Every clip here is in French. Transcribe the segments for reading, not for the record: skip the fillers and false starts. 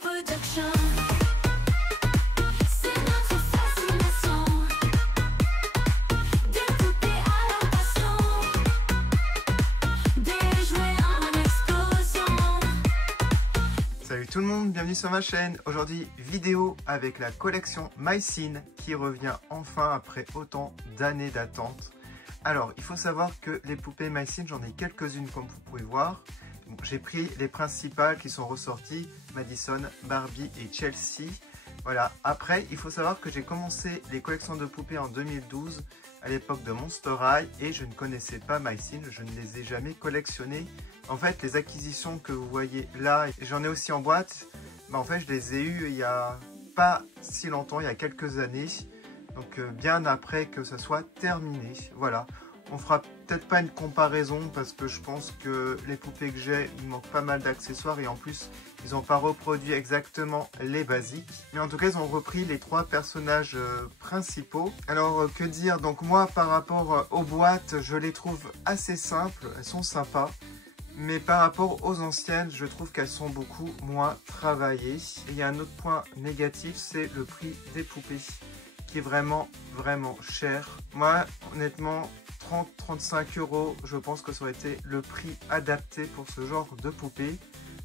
Production. C'est notre fascination. Des poupées à la passion. Des jouets en explosion. Salut tout le monde, bienvenue sur ma chaîne. Aujourd'hui, vidéo avec la collection My Scene qui revient enfin après autant d'années d'attente. Alors, il faut savoir que les poupées My Scene, j'en ai quelques-unes comme vous pouvez voir. Bon, j'ai pris les principales qui sont ressorties, Madison, Barbie et Chelsea. Voilà. Après, il faut savoir que j'ai commencé les collections de poupées en 2012, à l'époque de Monster High, et je ne connaissais pas My Scene, je ne les ai jamais collectionnées. En fait, les acquisitions que vous voyez là, j'en ai aussi en boîte, en fait, je les ai eues il n'y a pas si longtemps, il y a quelques années, donc bien après que ça soit terminé. Voilà. On fera peut-être pas une comparaison parce que je pense que les poupées que j'ai, il manque pas mal d'accessoires et en plus, ils n'ont pas reproduit exactement les basiques. Mais en tout cas, ils ont repris les trois personnages principaux. Alors, que dire? Donc moi, par rapport aux boîtes, je les trouve assez simples, elles sont sympas. Mais par rapport aux anciennes, je trouve qu'elles sont beaucoup moins travaillées. Et il y a un autre point négatif, c'est le prix des poupées, qui est vraiment cher. Moi, honnêtement, 30-35 €, je pense que ça aurait été le prix adapté pour ce genre de poupées.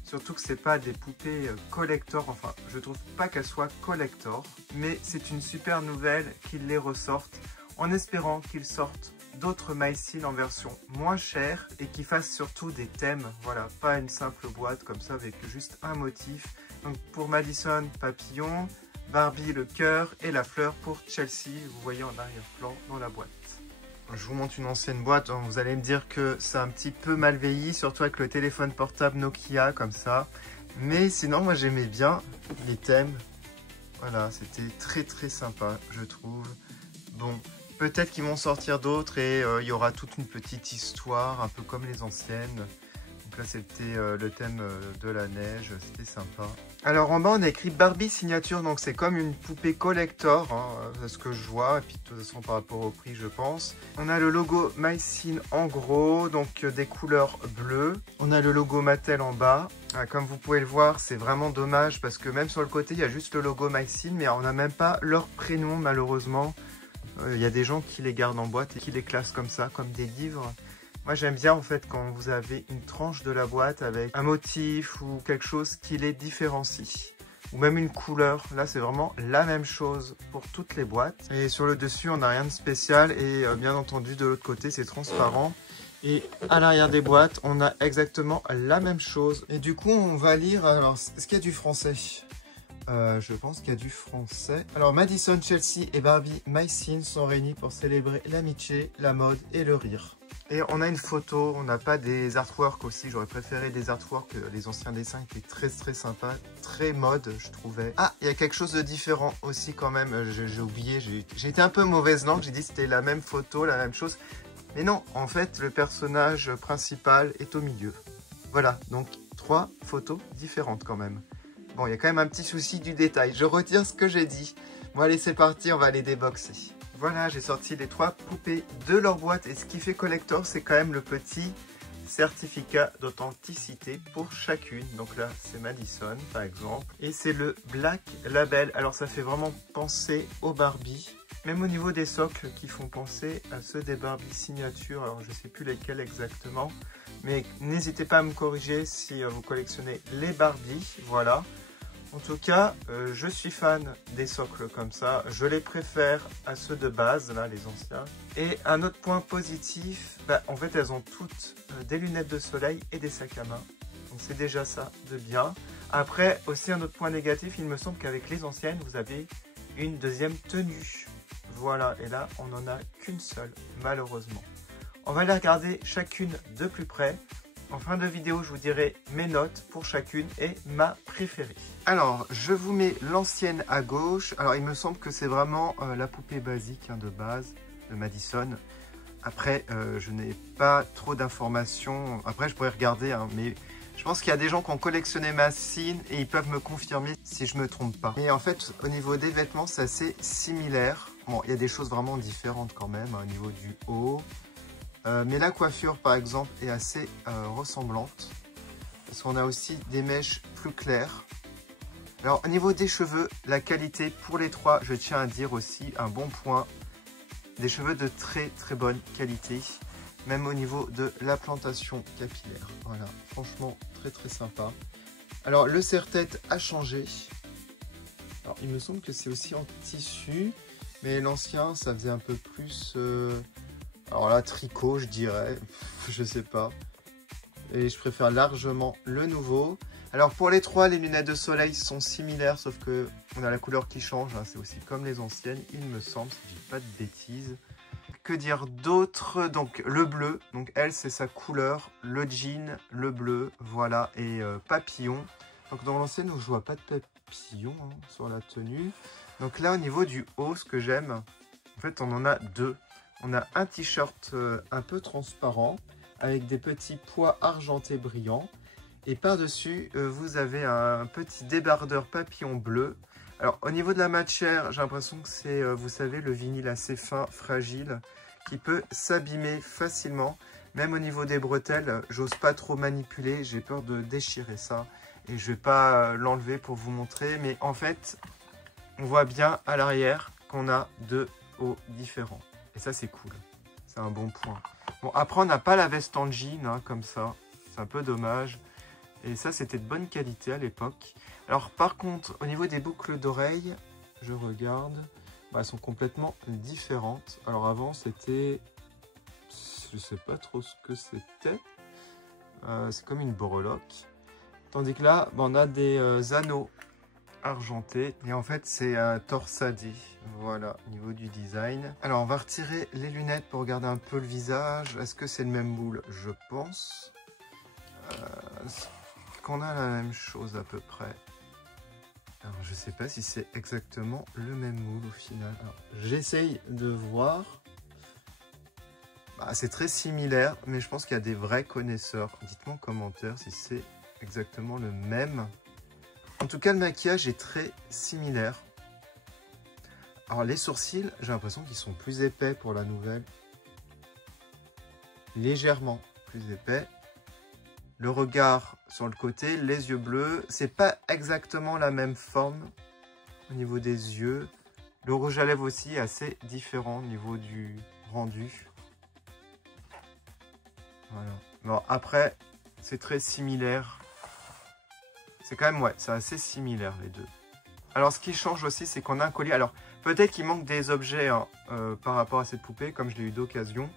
Surtout que c'est pas des poupées collector, enfin, je trouve pas qu'elles soient collector. Mais c'est une super nouvelle qu'ils les ressortent, en espérant qu'ils sortent d'autres My Scene en version moins chère et qui fassent surtout des thèmes, voilà, pas une simple boîte comme ça avec juste un motif. Donc pour Madison, papillon, Barbie, le cœur et la fleur pour Chelsea, vous voyez en arrière-plan dans la boîte. Je vous montre une ancienne boîte, vous allez me dire que c'est un petit peu mal vieilli, surtout avec le téléphone portable Nokia comme ça. Mais sinon, moi j'aimais bien les thèmes. Voilà, c'était très sympa, je trouve. Bon, peut-être qu'ils vont sortir d'autres et il y aura toute une petite histoire, un peu comme les anciennes. Donc là, c'était le thème de la neige, c'était sympa. Alors en bas, on a écrit Barbie signature, donc c'est comme une poupée collector, hein, c'est ce que je vois, et puis de toute façon par rapport au prix, je pense. On a le logo My Scene en gros, donc des couleurs bleues. On a le logo Mattel en bas. Ah, comme vous pouvez le voir, c'est vraiment dommage parce que même sur le côté, il y a juste le logo My Scene, mais on n'a même pas leur prénom malheureusement. Il y a des gens qui les gardent en boîte et qui les classent comme ça, comme des livres. Moi j'aime bien en fait quand vous avez une tranche de la boîte avec un motif ou quelque chose qui les différencie. Ou même une couleur. Là c'est vraiment la même chose pour toutes les boîtes. Et sur le dessus on n'a rien de spécial et bien entendu de l'autre côté c'est transparent. Et à l'arrière des boîtes on a exactement la même chose. Et du coup on va lire, alors est-ce qu'il y a du français ? Je pense qu'il y a du français. Alors Madison, Chelsea et Barbie My Scene sont réunis pour célébrer l'amitié, la mode et le rire. Et on a une photo, on n'a pas des artworks aussi. J'aurais préféré des artworks que les anciens dessins qui étaient très sympas, très mode je trouvais. Ah, il y a quelque chose de différent aussi quand même, j'ai oublié, j'ai été un peu mauvaise langue, j'ai dit c'était la même photo, la même chose. Mais non, en fait le personnage principal est au milieu. Voilà, donc 3 photos différentes quand même. Bon, il y a quand même un petit souci du détail. Je retire ce que j'ai dit. Bon, allez, c'est parti, on va les déboxer. Voilà, j'ai sorti les 3 poupées de leur boîte. Et ce qui fait collector, c'est quand même le petit certificat d'authenticité pour chacune. Donc là, c'est Madison, par exemple. Et c'est le Black Label. Alors, ça fait vraiment penser aux Barbie. Même au niveau des socles qui font penser à ceux des Barbie signature. Alors, je ne sais plus lesquels exactement. Mais n'hésitez pas à me corriger si vous collectionnez les Barbie. Voilà. En tout cas, je suis fan des socles comme ça. Je les préfère à ceux de base, là, les anciens. Et un autre point positif, en fait, elles ont toutes des lunettes de soleil et des sacs à main. Donc c'est déjà ça de bien. Après, aussi un autre point négatif, il me semble qu'avec les anciennes, vous avez une deuxième tenue. Voilà, et là, on n'en a qu'une seule, malheureusement. On va les regarder chacune de plus près. En fin de vidéo, je vous dirai mes notes pour chacune et ma préférée. Alors, je vous mets l'ancienne à gauche. Alors, il me semble que c'est vraiment la poupée basique de base de Madison. Après, je n'ai pas trop d'informations. Après, je pourrais regarder, hein, mais je pense qu'il y a des gens qui ont collectionné My Scene et ils peuvent me confirmer si je ne me trompe pas. Et en fait, au niveau des vêtements, c'est assez similaire. Bon, il y a des choses vraiment différentes quand même, hein, au niveau du haut. Mais la coiffure par exemple est assez ressemblante parce qu'on a aussi des mèches plus claires Alors au niveau des cheveux, la qualité pour les trois, je tiens à dire aussi un bon point. Des cheveux de très très bonne qualité, même au niveau de la plantation capillaire. Voilà, franchement très très sympa. Alors le serre-tête a changé. Alors il me semble que c'est aussi en tissu, mais l'ancien ça faisait un peu plus... alors là, tricot je dirais, je sais pas. Et je préfère largement le nouveau. Alors pour les trois, les lunettes de soleil sont similaires, sauf que on a la couleur qui change. Hein, c'est aussi comme les anciennes, il me semble, si je dis pas de bêtises. Que dire d'autre? Donc le bleu, donc elle c'est sa couleur, le jean, le bleu, voilà, et papillon. Donc dans l'ancienne, je vois pas de papillon hein, sur la tenue. Donc là au niveau du haut, ce que j'aime, en fait on en a deux. On a un t-shirt un peu transparent avec des petits pois argentés brillants. Et par-dessus, vous avez un petit débardeur papillon bleu. Alors, au niveau de la matière, j'ai l'impression que c'est, vous savez, le vinyle assez fin, fragile, qui peut s'abîmer facilement. Même au niveau des bretelles, j'ose pas trop manipuler, j'ai peur de déchirer ça. Et je vais pas l'enlever pour vous montrer. Mais en fait, on voit bien à l'arrière qu'on a deux hauts différents. Et ça, c'est cool. C'est un bon point. Bon, après, on n'a pas la veste en jean, hein, comme ça. C'est un peu dommage. Et ça, c'était de bonne qualité à l'époque. Alors, par contre, au niveau des boucles d'oreilles, je regarde. Bah, elles sont complètement différentes. Alors, avant, c'était... Je sais pas trop ce que c'était. C'est comme une breloque. Tandis que là, bah, on a des anneaux argentés. Et en fait, c'est torsadé. Voilà, au niveau du design. Alors, on va retirer les lunettes pour regarder un peu le visage. Est-ce que c'est le même moule? Je pense. Qu'on a la même chose à peu près. Alors, je sais pas si c'est exactement le même moule au final. J'essaye de voir. Bah, c'est très similaire, mais je pense qu'il y a des vrais connaisseurs. Dites-moi en commentaire si c'est exactement le même. En tout cas, le maquillage est très similaire. Alors, les sourcils, j'ai l'impression qu'ils sont plus épais pour la nouvelle. Légèrement plus épais. Le regard sur le côté, les yeux bleus. C'est pas exactement la même forme au niveau des yeux. Le rouge à lèvres aussi est assez différent au niveau du rendu. Voilà. Bon, après, c'est très similaire. C'est quand même, ouais, c'est assez similaire les deux. Alors, ce qui change aussi, c'est qu'on a un collier. Alors, peut-être qu'il manque des objets hein, par rapport à cette poupée, comme je l'ai eu d'occasion.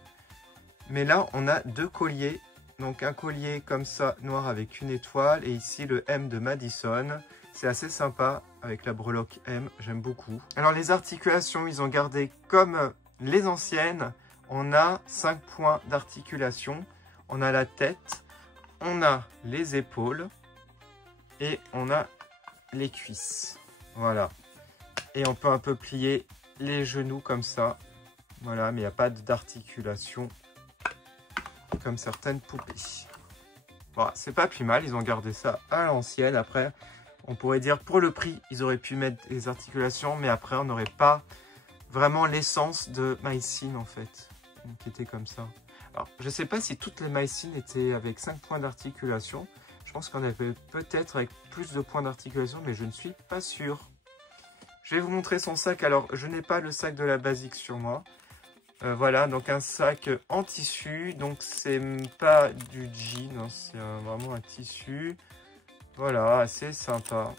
Mais là, on a deux colliers. Donc un collier comme ça, noir avec une étoile. Et ici le M de Madison. C'est assez sympa avec la breloque M, j'aime beaucoup. Alors les articulations, ils ont gardé comme les anciennes. On a 5 points d'articulation. On a la tête, on a les épaules et on a les cuisses. Voilà. Et on peut un peu plier les genoux comme ça. Voilà, mais il n'y a pas d'articulation comme certaines poupées. Bon, c'est pas plus mal, ils ont gardé ça à l'ancienne. Après, on pourrait dire pour le prix, ils auraient pu mettre des articulations, mais après, on n'aurait pas vraiment l'essence de MyScene en fait, qui était comme ça. Alors, je sais pas si toutes les MyScene étaient avec 5 points d'articulation. Je pense qu'on avait peut-être avec plus de points d'articulation, mais je ne suis pas sûr. Je vais vous montrer son sac. Alors, je n'ai pas le sac de la basique sur moi. Voilà, donc un sac en tissu, donc c'est pas du jean, hein, c'est vraiment un tissu. Voilà, assez sympa.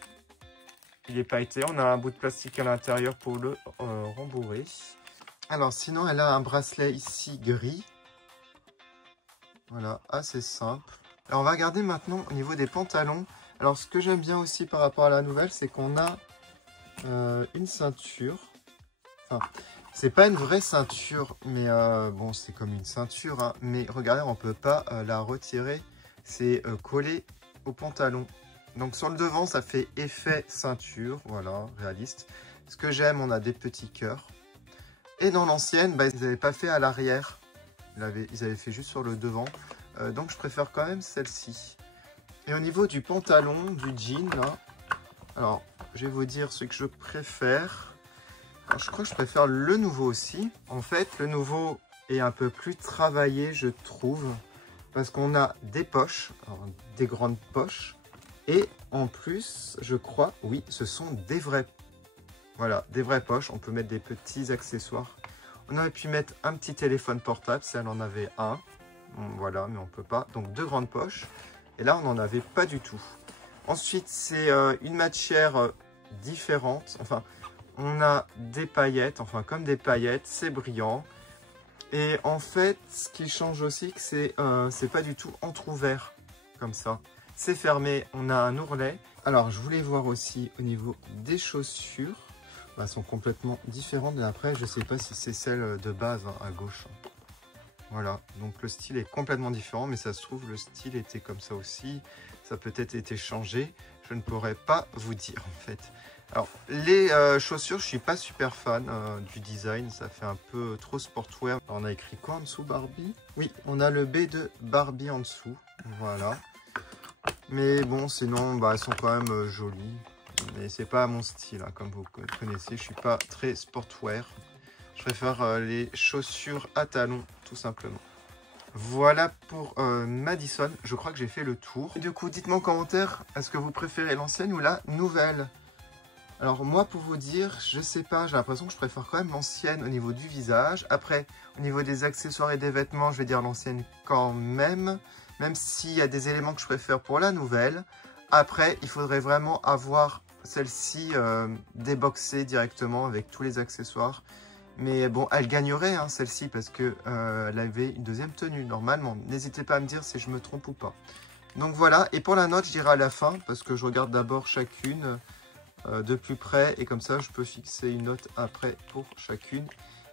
Il est pailleté, on a un bout de plastique à l'intérieur pour le rembourrer. Alors sinon, elle a un bracelet ici gris. Voilà, assez simple. Alors on va regarder maintenant au niveau des pantalons. Alors ce que j'aime bien aussi par rapport à la nouvelle, c'est qu'on a une ceinture. Enfin, c'est pas une vraie ceinture, mais bon, c'est comme une ceinture. Hein, mais regardez, on peut pas la retirer. C'est collé au pantalon. Donc sur le devant, ça fait effet ceinture. Voilà, réaliste. Ce que j'aime, on a des petits cœurs. Et dans l'ancienne, bah, ils n'avaient pas fait à l'arrière. Ils avaient fait juste sur le devant. Donc je préfère quand même celle-ci. Et au niveau du pantalon, du jean, là, alors je vais vous dire ce que je préfère. Alors, je crois que je préfère le nouveau aussi. En fait, le nouveau est un peu plus travaillé, je trouve. Parce qu'on a des poches, alors, des grandes poches. Et en plus, je crois, oui, ce sont des vraies, voilà, des vraies poches. On peut mettre des petits accessoires. On aurait pu mettre un petit téléphone portable si elle en avait un. Voilà, mais on peut pas. Donc 2 grandes poches. Et là, on n'en avait pas du tout. Ensuite, c'est une matière différente. Enfin, on a des paillettes, enfin comme des paillettes, c'est brillant. Et en fait, ce qui change aussi, c'est pas du tout entrouvert comme ça. C'est fermé, on a un ourlet. Alors, je voulais voir aussi au niveau des chaussures. Bah, elles sont complètement différentes. Mais après, je sais pas si c'est celle de base hein, à gauche. Voilà, donc le style est complètement différent, mais ça se trouve, le style était comme ça aussi. Ça a peut-être été changé. Je ne pourrais pas vous dire en fait. Alors, les chaussures, je suis pas super fan du design. Ça fait un peu trop sportwear. Alors, on a écrit quoi en dessous, Barbie? Oui, on a le B de Barbie en dessous. Voilà. Mais bon, sinon, bah, elles sont quand même jolies. Mais c'est pas mon style, hein, comme vous connaissez. Je suis pas très sportwear. Je préfère les chaussures à talons, tout simplement. Voilà pour Madison. Je crois que j'ai fait le tour. Et du coup, dites-moi en commentaire, est-ce que vous préférez l'ancienne ou la nouvelle? Alors moi, pour vous dire, je sais pas, j'ai l'impression que je préfère quand même l'ancienne au niveau du visage. Après, au niveau des accessoires et des vêtements, je vais dire l'ancienne quand même. Même s'il y a des éléments que je préfère pour la nouvelle. Après, il faudrait vraiment avoir celle-ci déboxée directement avec tous les accessoires. Mais bon, elle gagnerait hein, celle-ci parce que elle avait une deuxième tenue normalement. N'hésitez pas à me dire si je me trompe ou pas. Donc voilà, et pour la note, je dirai à la fin parce que je regarde d'abord chacune de plus près. Et comme ça, je peux fixer une note après pour chacune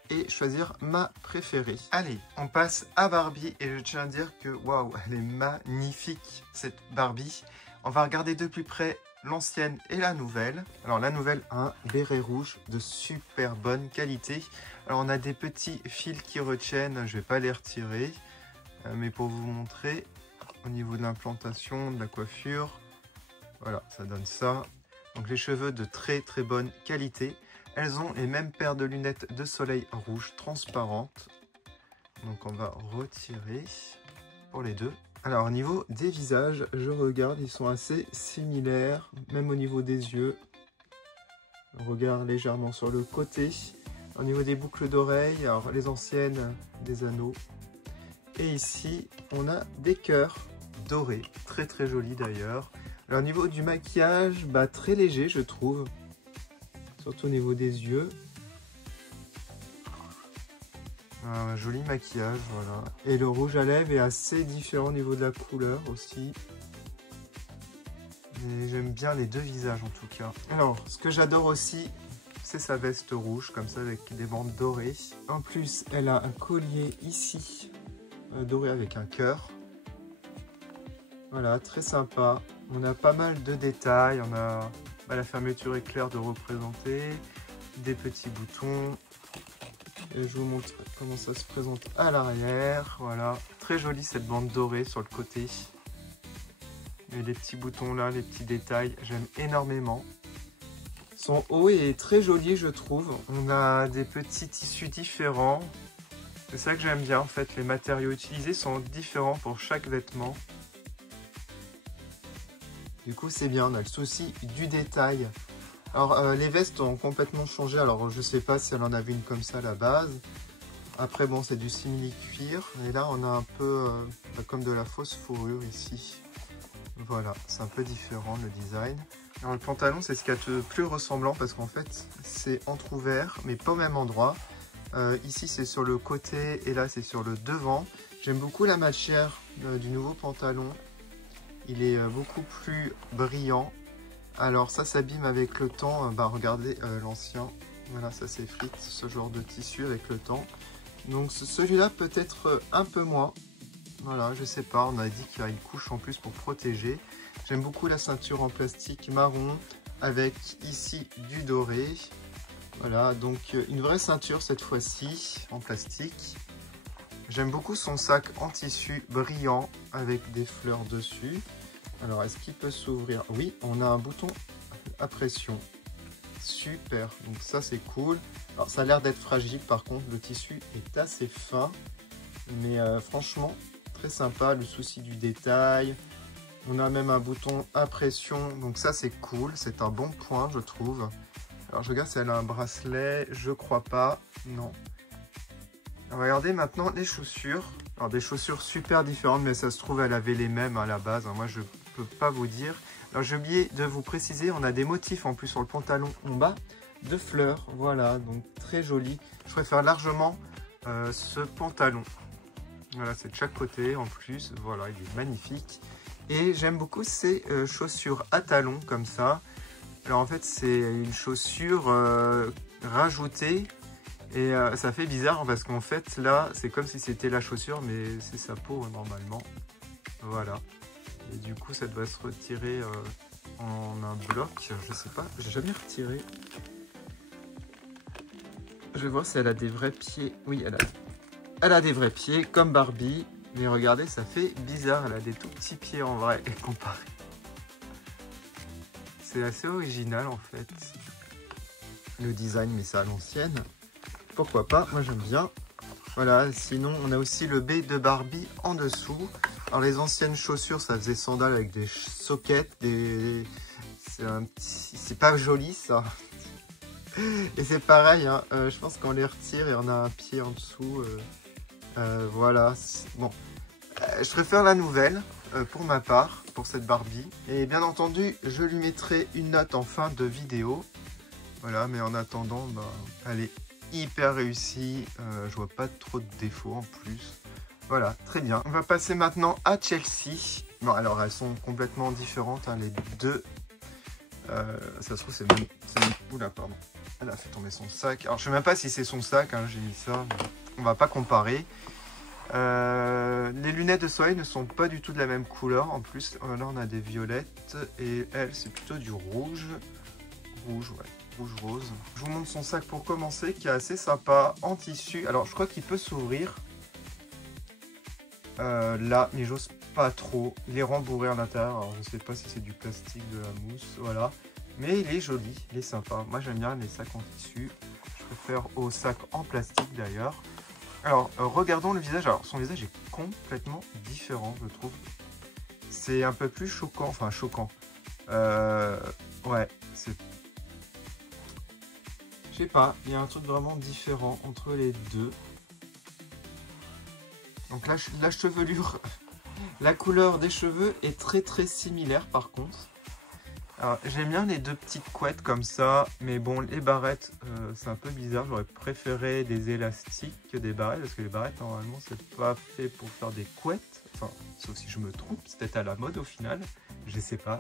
et choisir ma préférée. Allez, on passe à Barbie et je tiens à dire que waouh, elle est magnifique cette Barbie. On va regarder de plus près l'ancienne et la nouvelle. Alors la nouvelle a un béret rouge de super bonne qualité. Alors on a des petits fils qui retiennent, je vais pas les retirer. Mais pour vous montrer au niveau de l'implantation, de la coiffure, voilà, ça donne ça. Donc les cheveux de très très bonne qualité. Elles ont les mêmes paires de lunettes de soleil rouge transparentes. Donc on va retirer pour les deux. Alors au niveau des visages, je regarde, ils sont assez similaires, même au niveau des yeux. On regarde légèrement sur le côté. Au niveau des boucles d'oreilles, alors les anciennes, des anneaux. Et ici, on a des cœurs dorés, très très jolis d'ailleurs. Alors au niveau du maquillage, bah, très léger je trouve, surtout au niveau des yeux. Un joli maquillage, voilà. Et le rouge à lèvres est assez différent au niveau de la couleur aussi. J'aime bien les deux visages en tout cas. Alors, ce que j'adore aussi, c'est sa veste rouge, comme ça, avec des bandes dorées. En plus, elle a un collier ici, doré avec un cœur. Voilà, très sympa. On a pas mal de détails. On a la fermeture éclair de représenter, des petits boutons. Et je vous montre comment ça se présente à l'arrière. Voilà, très jolie cette bande dorée sur le côté. Et les petits boutons là, les petits détails, j'aime énormément. Son haut est très joli, je trouve. On a des petits tissus différents. C'est ça que j'aime bien en fait. Les matériaux utilisés sont différents pour chaque vêtement. Du coup, c'est bien. On a le souci du détail. Alors, les vestes ont complètement changé. Alors, je sais pas si elle en avait une comme ça à la base. Après, bon, c'est du simili-cuir. Et là, on a un peu comme de la fausse fourrure ici. Voilà, c'est un peu différent le design. Alors, le pantalon, c'est ce qu'il y a de plus ressemblant parce qu'en fait, c'est entrouvert, mais pas au même endroit. Ici, c'est sur le côté et là, c'est sur le devant. J'aime beaucoup la matière du nouveau pantalon. Il est beaucoup plus brillant. Alors ça s'abîme avec le temps, bah regardez l'ancien, voilà ça s'effrite ce genre de tissu avec le temps. Donc celui-là peut être un peu moins, voilà je sais pas, on a dit qu'il y a une couche en plus pour protéger. J'aime beaucoup la ceinture en plastique marron avec ici du doré. Voilà donc une vraie ceinture cette fois-ci en plastique. J'aime beaucoup son sac en tissu brillant avec des fleurs dessus. Alors, est-ce qu'il peut s'ouvrir? Oui, on a un bouton à pression. Super, donc ça c'est cool. Alors, ça a l'air d'être fragile, par contre, le tissu est assez fin. Mais franchement, très sympa, le souci du détail. On a même un bouton à pression, donc ça c'est cool, c'est un bon point je trouve. Alors je regarde si elle a un bracelet, je crois pas, non. Regardez maintenant les chaussures. Alors des chaussures super différentes, mais ça se trouve elle avait les mêmes à la base, hein. Moi je peux pas vous dire. Alors j'ai oublié de vous préciser, on a des motifs en plus sur le pantalon en bas de fleurs, voilà, donc très joli. Je préfère largement ce pantalon. Voilà, c'est de chaque côté en plus, voilà, il est magnifique. Et j'aime beaucoup ces chaussures à talons comme ça. Alors en fait c'est une chaussure rajoutée et ça fait bizarre parce qu'en fait là c'est comme si c'était la chaussure mais c'est sa peau normalement. Voilà. Et du coup ça doit se retirer en un bloc. Je sais pas, j'ai jamais retiré. Je vais voir si elle a des vrais pieds. Oui, elle a des vrais pieds comme Barbie. Mais regardez, ça fait bizarre. Elle a des tout petits pieds en vrai comparé. C'est assez original en fait. Le design, mais ça à l'ancienne. Pourquoi pas, moi j'aime bien. Voilà, sinon on a aussi le B de Barbie en dessous. Alors les anciennes chaussures, ça faisait sandales avec des sockets. C'est pas joli ça. Et c'est pareil, hein, je pense qu'on les retire et on a un pied en dessous. Voilà, bon. Je préfère la nouvelle pour ma part, pour cette Barbie. Et bien entendu, je lui mettrai une note en fin de vidéo. Voilà, mais en attendant, bah, elle est hyper réussie. Je vois pas trop de défauts en plus. Voilà, très bien. On va passer maintenant à Chelsea. Bon, alors elles sont complètement différentes, hein, les deux. Ça se trouve, c'est même... Oula, pardon. Elle a fait tomber son sac. Alors, je sais même pas si c'est son sac, hein, j'ai mis ça. On va pas comparer. Les lunettes de soleil ne sont pas du tout de la même couleur. En plus, là, on a des violettes. Et elle, c'est plutôt du rouge. Rouge, ouais. Rouge-rose. Je vous montre son sac pour commencer, qui est assez sympa, en tissu. Alors, je crois qu'il peut s'ouvrir. Là, mais j'ose pas trop. Il est rembourré à l'intérieur. Alors, je sais pas si c'est du plastique, de la mousse. Voilà. Mais il est joli, il est sympa. Moi j'aime bien les sacs en tissu. Je préfère aux sacs en plastique d'ailleurs. Alors regardons le visage. Alors son visage est complètement différent je trouve. C'est un peu plus choquant. Enfin choquant. Ouais, c'est... Je sais pas, il y a un truc vraiment différent entre les deux. Donc la chevelure, la couleur des cheveux est très similaire par contre. J'aime bien les deux petites couettes comme ça, mais bon, les barrettes, c'est un peu bizarre. J'aurais préféré des élastiques que des barrettes, parce que les barrettes, normalement, c'est pas fait pour faire des couettes. Enfin, sauf si je me trompe, c'est peut-être à la mode au final, je sais pas.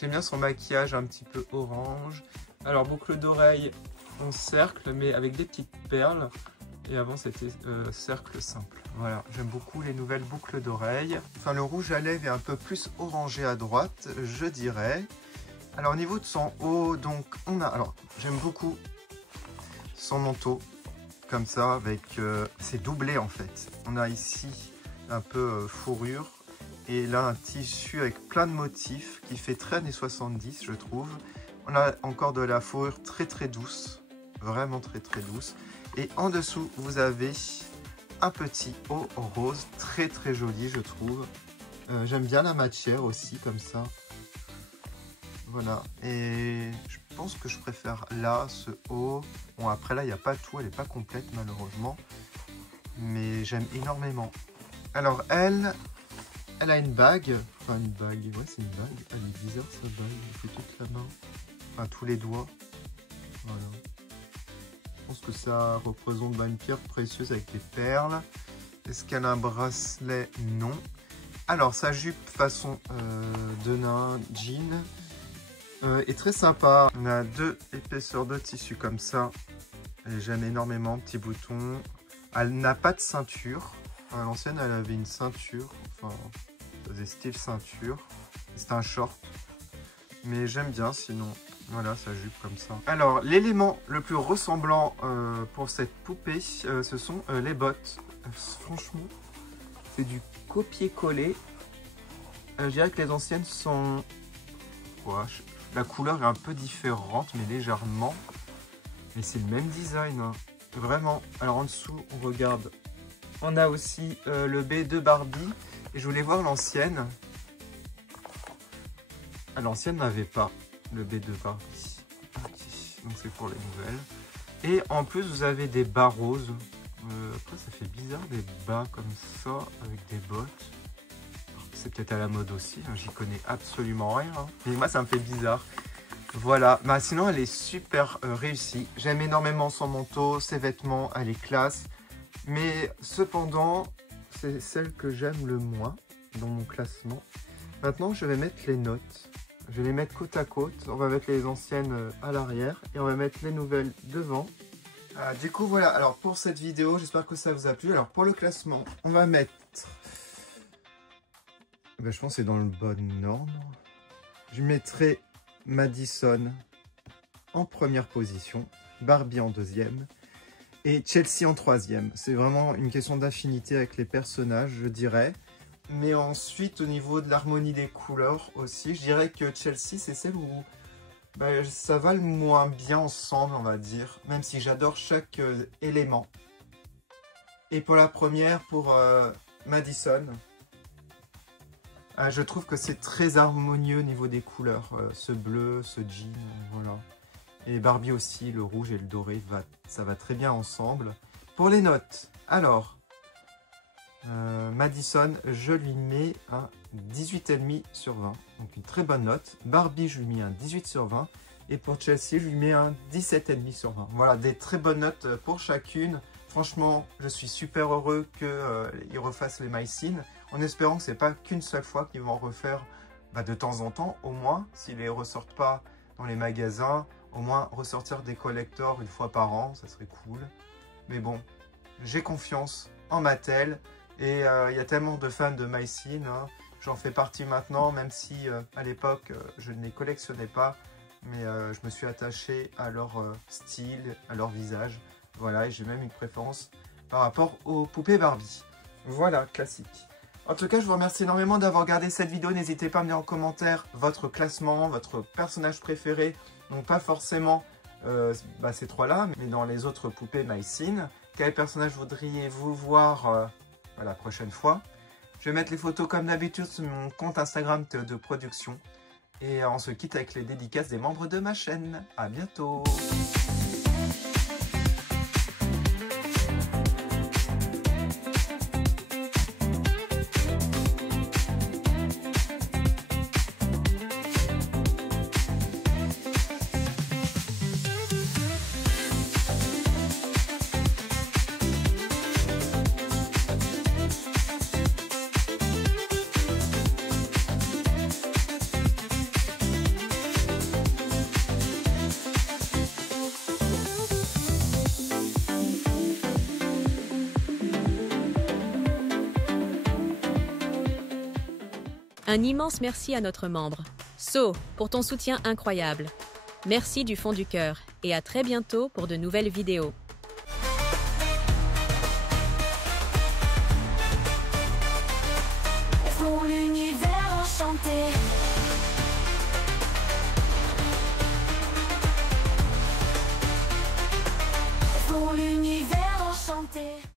J'aime bien son maquillage un petit peu orange. Alors, boucle d'oreille en cercle, mais avec des petites perles. Et avant, c'était cercle simple. Voilà, j'aime beaucoup les nouvelles boucles d'oreille. Enfin, le rouge à lèvres est un peu plus orangé à droite, je dirais. Alors au niveau de son haut, donc on a, alors j'aime beaucoup son manteau comme ça avec, c'est doublé en fait. On a ici un peu fourrure et là un tissu avec plein de motifs qui fait très années 70 je trouve. On a encore de la fourrure très douce, vraiment très douce. Et en dessous vous avez un petit haut rose très joli je trouve. J'aime bien la matière aussi comme ça. Voilà, et je pense que je préfère là, ce haut. Bon, après là, il n'y a pas tout, elle n'est pas complète malheureusement. Mais j'aime énormément. Alors, elle a une bague. Enfin, une bague, ouais, c'est une bague. Elle est bizarre, sa bague. Elle fait toute la main. Enfin, tous les doigts. Voilà. Je pense que ça représente une pierre précieuse avec des perles. Est-ce qu'elle a un bracelet? Non. Alors, sa jupe façon de nain, jean. Est très sympa. On a deux épaisseurs de tissu comme ça. Et j'aime énormément, petit bouton. Elle n'a pas de ceinture. À l'ancienne, elle avait une ceinture. Enfin, ça faisait style ceinture. C'est un short. Mais j'aime bien sinon. Voilà, sa jupe comme ça. Alors, l'élément le plus ressemblant pour cette poupée, ce sont les bottes. Franchement, c'est du copier-coller. Je dirais que les anciennes sont... Ouais, la couleur est un peu différente, mais légèrement. Mais c'est le même design, hein. Vraiment. Alors en dessous, on regarde. On a aussi le B de Barbie. Et je voulais voir l'ancienne. À l'ancienne n'avait pas le B de Barbie. Donc c'est pour les nouvelles. Et en plus vous avez des bas roses. Après ça fait bizarre des bas comme ça avec des bottes. C'est peut-être à la mode aussi, hein, j'y connais absolument rien. Hein. Mais moi ça me fait bizarre. Voilà, bah, sinon elle est super réussie. J'aime énormément son manteau, ses vêtements, elle est classe. Mais cependant, c'est celle que j'aime le moins dans mon classement. Maintenant je vais mettre les notes. Je vais les mettre côte à côte. On va mettre les anciennes à l'arrière et on va mettre les nouvelles devant. Du coup voilà, alors pour cette vidéo, j'espère que ça vous a plu. Alors pour le classement, on va mettre... Ben, je pense que c'est dans le bon ordre. Je mettrai Madison en première position, Barbie en deuxième et Chelsea en troisième. C'est vraiment une question d'affinité avec les personnages, je dirais. Mais ensuite, au niveau de l'harmonie des couleurs aussi, je dirais que Chelsea, c'est celle où ben, ça va le moins bien ensemble, on va dire. Même si j'adore chaque élément. Et pour la première, pour Madison... je trouve que c'est très harmonieux au niveau des couleurs. Ce bleu, ce jean, voilà. Et Barbie aussi, le rouge et le doré, ça va très bien ensemble. Pour les notes, alors, Madison, je lui mets un 18,5 sur 20. Donc une très bonne note. Barbie, je lui mets un 18 sur 20. Et pour Chelsea, je lui mets un 17,5 sur 20. Voilà, des très bonnes notes pour chacune. Franchement, je suis super heureux qu'ils refassent les MyScene, en espérant que ce n'est pas qu'une seule fois qu'ils vont en refaire de temps en temps, au moins, s'ils ne les ressortent pas dans les magasins, au moins ressortir des collectors une fois par an, ça serait cool. Mais bon, j'ai confiance en Mattel, et il y a tellement de fans de MyScene, hein. J'en fais partie maintenant, même si à l'époque, je ne les collectionnais pas, mais je me suis attaché à leur style, à leur visage. Voilà, et j'ai même une préférence par rapport aux poupées Barbie. Voilà, classique. En tout cas, je vous remercie énormément d'avoir regardé cette vidéo. N'hésitez pas à me dire en commentaire votre classement, votre personnage préféré. Donc pas forcément ces trois-là, mais dans les autres poupées MyScene. Quel personnage voudriez-vous voir la prochaine fois? Je vais mettre les photos comme d'habitude sur mon compte Instagram de production. Et on se quitte avec les dédicaces des membres de ma chaîne. À bientôt! Un immense merci à notre membre, So, pour ton soutien incroyable. Merci du fond du cœur et à très bientôt pour de nouvelles vidéos.